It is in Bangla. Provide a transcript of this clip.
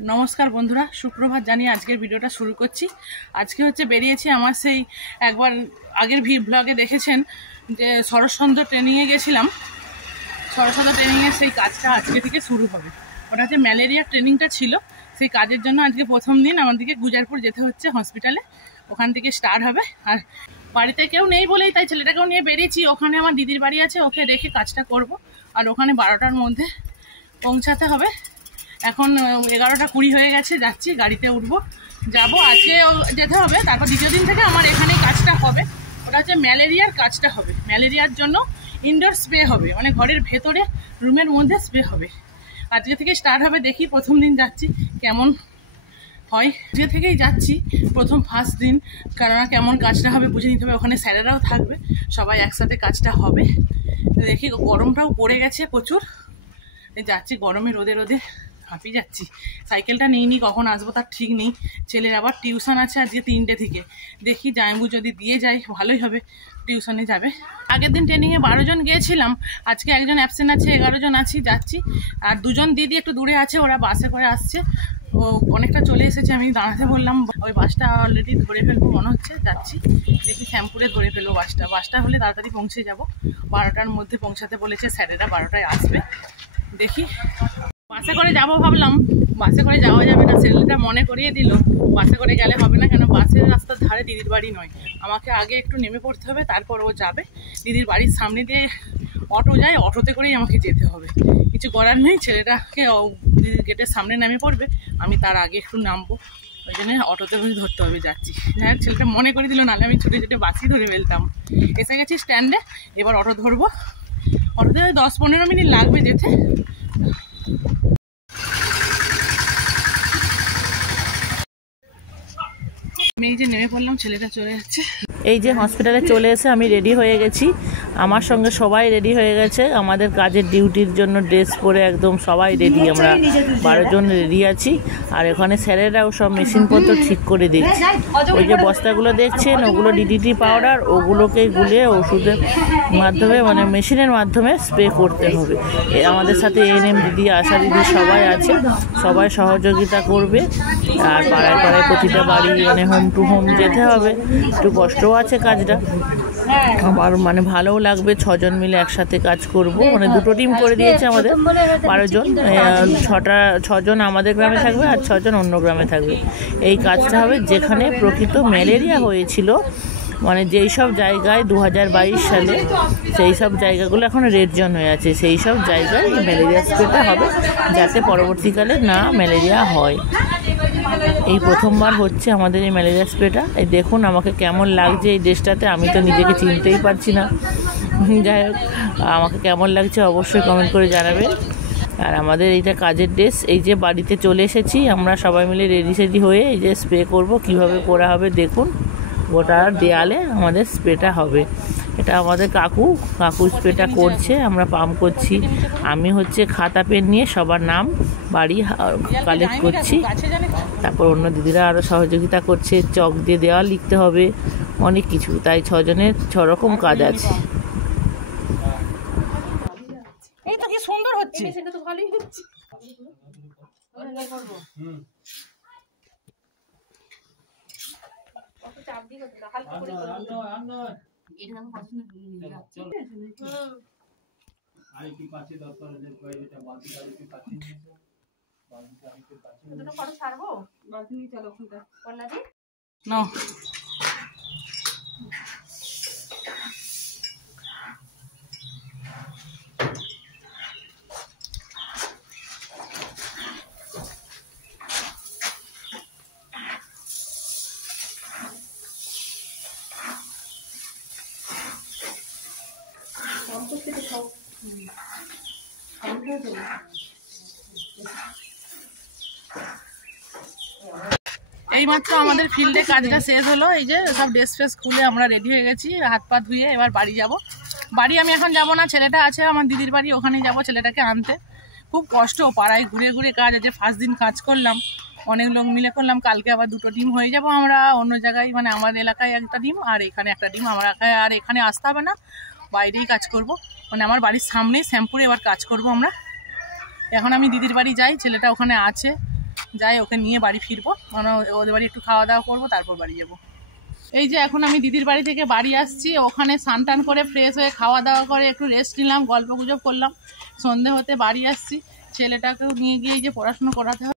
नमस्कार बंधुरा सुप्रभात जानिए आजकेर भिडियोटा शुरू करছি। আজকে হচ্ছে বেরিয়েছি আমার সেই একবার আগের ব্লগে দেখেছেন যে সরসন্দ্র ট্রেনিংয়ে গেছিলাম। সরসন্দ্র ট্রেনিংয়ের সেই কাজটা আজকে থেকে শুরু হবে। ওটা হচ্ছে ম্যালেরিয়া ট্রেনিংটা ছিল, সেই কাজের জন্য আজকে প্রথম দিন আমাদেরকে গুজারপুর যেতে হচ্ছে হসপিটালে, ওখান থেকে স্টার্ট হবে। আর বাড়িতে কেউ নেই বলেই তাই ছেলেটাকেও নিয়ে বেরিয়েছি। ওখানে আমার দিদির বাড়ি আছে, ওকে রেখে কাজটা করব। আর ওখানে 12টার মধ্যে পৌঁছাতে হবে। এখন 11:20 হয়ে গেছে, যাচ্ছি, গাড়িতে উঠবো, যাবো। আজকে যেতে হবে, তারপর দ্বিতীয় দিন থেকে আমার এখানেই কাজটা হবে। ওটা হচ্ছে ম্যালেরিয়ার কাজটা হবে। ম্যালেরিয়ার জন্য ইনডোর স্প্রে হবে, মানে ঘরের ভেতরে রুমের মধ্যে স্প্রে হবে। আজকে থেকে স্টার্ট হবে, দেখি প্রথম দিন যাচ্ছি কেমন হয়। আজকে থেকেই যাচ্ছি, প্রথম ফার্স্ট দিন, কেননা কেমন কাজটা হবে বুঝে নিতে হবে। ওখানে স্যারেরাও থাকবে, সবাই একসাথে কাজটা হবে। দেখি, গরমটাও পড়ে গেছে প্রচুর, যাচ্ছি গরমে রোদে রোদে হাঁপিয়ে যাচ্ছি। সাইকেলটা নিইনি, কখন আসবো তার ঠিক নেই। ছেলের আবার টিউশন আছে আজকে 3টে থেকে। দেখি জামাইবু যদি দিয়ে যায় ভালোই হবে, টিউশনে যাবে। আগের দিন ট্রেনিংয়ে 12 জন গিয়েছিলাম, আজকে একজন অ্যাবসেন্ট আছে, 11 জন আছি, যাচ্ছি। আর 2 জন দিদি একটু দূরে আছে, ওরা বাসে করে আসছে। ও অনেকটা চলে এসেছে, আমি দাঁড়াতে বললাম, ওই বাসটা অলরেডি ধরে ফেলবো মনে হচ্ছে। যাচ্ছি, দেখি শ্যামপুরে ধরে ফেলবো বাসটা হলে তাড়াতাড়ি পৌঁছে যাব। 12টার মধ্যে পৌঁছাতে বলেছে স্যারেরা, 12টায় আসবে। দেখি, বাসে করে যাবো ভাবলাম, বাসে করে যাওয়া যাবে না। ছেলেটা মনে করিয়ে দিল বাসে করে গেলে হবে না, কেন বাসের রাস্তার ধারে দিদির বাড়ি নয়। আমাকে আগে একটু নেমে পড়তে হবে, তারপর ও যাবে। দিদির বাড়ির সামনে দিয়ে অটো যায়, অটোতে করেই আমাকে যেতে হবে। কিছু করার নেই, ছেলেটাকে দিদির গেটের সামনে নেমে পড়বে, আমি তার আগে একটু নামবো, ওই জন্য অটোতে করে ধরতে হবে। যাচ্ছি, হ্যাঁ, ছেলেটা মনে করে দিল, নাহলে আমি ছুটে ছুটে বাসই ধরে ফেলতাম। এসে গেছি স্ট্যান্ডে, এবার অটো ধরবো। অটোতে 10-15 মিনিট লাগবে যেতে। আমি এই যে নেমে পড়লাম, ছেলেটা চলে যাচ্ছে। এই যে হসপিটালে চলে এসে আমি রেডি হয়ে গেছি, আমার সঙ্গে সবাই রেডি হয়ে গেছে। আমাদের কাজের ডিউটির জন্য ড্রেস পরে একদম সবাই রেডি, আমরা 12 জন রেডি আছি। আর এখানে স্যারেরাও সব মেশিনপত্র ঠিক করে দিচ্ছে। ওই যে বস্তাগুলো দেখছেন, ওগুলো ডিডিটি পাউডার, ওগুলোকে গুলিয়ে ওষুধের মাধ্যমে, মানে মেশিনের মাধ্যমে স্প্রে করতে হবে। আমাদের সাথে এএনএম দিদি, আশা দিদি সবাই আছে, সবাই সহযোগিতা করবে। আর পাড়ায় পাড়ায় প্রতিটা বাড়ি, মানে হোম টু হোম যেতে হবে। একটু কষ্টও আছে কাজটা, আমার মানে ভালোও লাগবে। 6 জন মিলে একসাথে কাজ করব, মানে 2টো টিম করে দিয়েছে আমাদের। 12 জন, 6 জন আমাদের গ্রামে থাকবে আর 6 জন অন্য গ্রামে থাকবে। এই কাজটা হবে যেখানে প্রকৃত ম্যালেরিয়া হয়েছিল, মানে যেই সব জায়গায় 2022 সালে সেই সব জায়গাগুলো এখন রেড জোন হয়ে আছে, সেই সব জায়গায় ম্যালেরিয়া স্প্রেটা হবে, যাতে পরবর্তীকালে না ম্যালেরিয়া হয়। এই প্রথমবার হচ্ছে আমাদের এই ম্যালেরিয়া স্প্রেটা। এই দেখুন আমাকে কেমন লাগছে এই ড্রেসটাতে, আমি তো নিজেকে চিনতেই পারছি না। যাই হোক, আমাকে কেমন লাগছে অবশ্যই কমেন্ট করে জানাবেন। আর আমাদের এইটা কাজের ড্রেস। এই যে বাড়িতে চলে এসেছি আমরা সবাই মিলে রেডি সেডি হয়ে, এই যে স্প্রে করব, কিভাবে করা হবে দেখুন। গোটা দেয়ালে আমাদের স্প্রেটা হবে। এটা আমাদের কাকু স্প্রেটা করছে, আমরা পাম্প করছি। আমি হচ্ছে খাতা পেন নিয়ে সবার নাম বাড়ি কালেক্ট করছি। তারপর অন্য দিদিরা আরও সহযোগিতা করছে, চক দিয়ে দেওয়া লিখতে হবে, অনেক কিছু। তাই 6 জনের 6 রকম কাজ আছে। এই তো কি সুন্দর হচ্ছে, সেটা তো ভালোই হচ্ছে। এইমাত্র আমাদের ফিল্ডে কাজটা শেষ হলো। এই যে সব ড্রেস ফ্রেস খুলে আমরা রেডি হয়ে গেছি, হাত পা ধুয়ে এবার বাড়ি যাব। বাড়ি আমি এখন যাব না, ছেলেটা আছে আমার দিদির বাড়ি, ওখানে যাব ছেলেটাকে আনতে। খুব কষ্ট, পাড়ায় ঘুরে ঘুরে কাজ আছে। ফার্স্ট দিন কাজ করলাম, অনেক লোক মিলে করলাম। কালকে আবার 2টো টিম হয়ে যাব আমরা অন্য জায়গায়, মানে আমার এলাকায় একটা টিম আর এখানে একটা টিম। আমার এলাকায় আর এখানে আসতে হবে না, বাইরেই কাজ করব, মানে আমার বাড়ির সামনেই শ্যামপুরে এবার কাজ করব আমরা। এখন আমি দিদির বাড়ি যাই, ছেলেটা ওখানে আছে, যাই ওকে নিয়ে বাড়ি ফিরবো, মানে ওদের বাড়ি একটু খাওয়া দাওয়া করবো, তারপর বাড়ি যাবো। এই যে এখন আমি দিদির বাড়ি থেকে বাড়ি আসছি, ওখানে স্নান টান করে ফ্রেশ হয়ে খাওয়া দাওয়া করে একটু রেস্ট নিলাম, গল্প গুজব করলাম, সন্ধে হতে বাড়ি আসছি। ছেলেটাকেও নিয়ে গিয়ে এই যে পড়াশুনো করাতে হবে।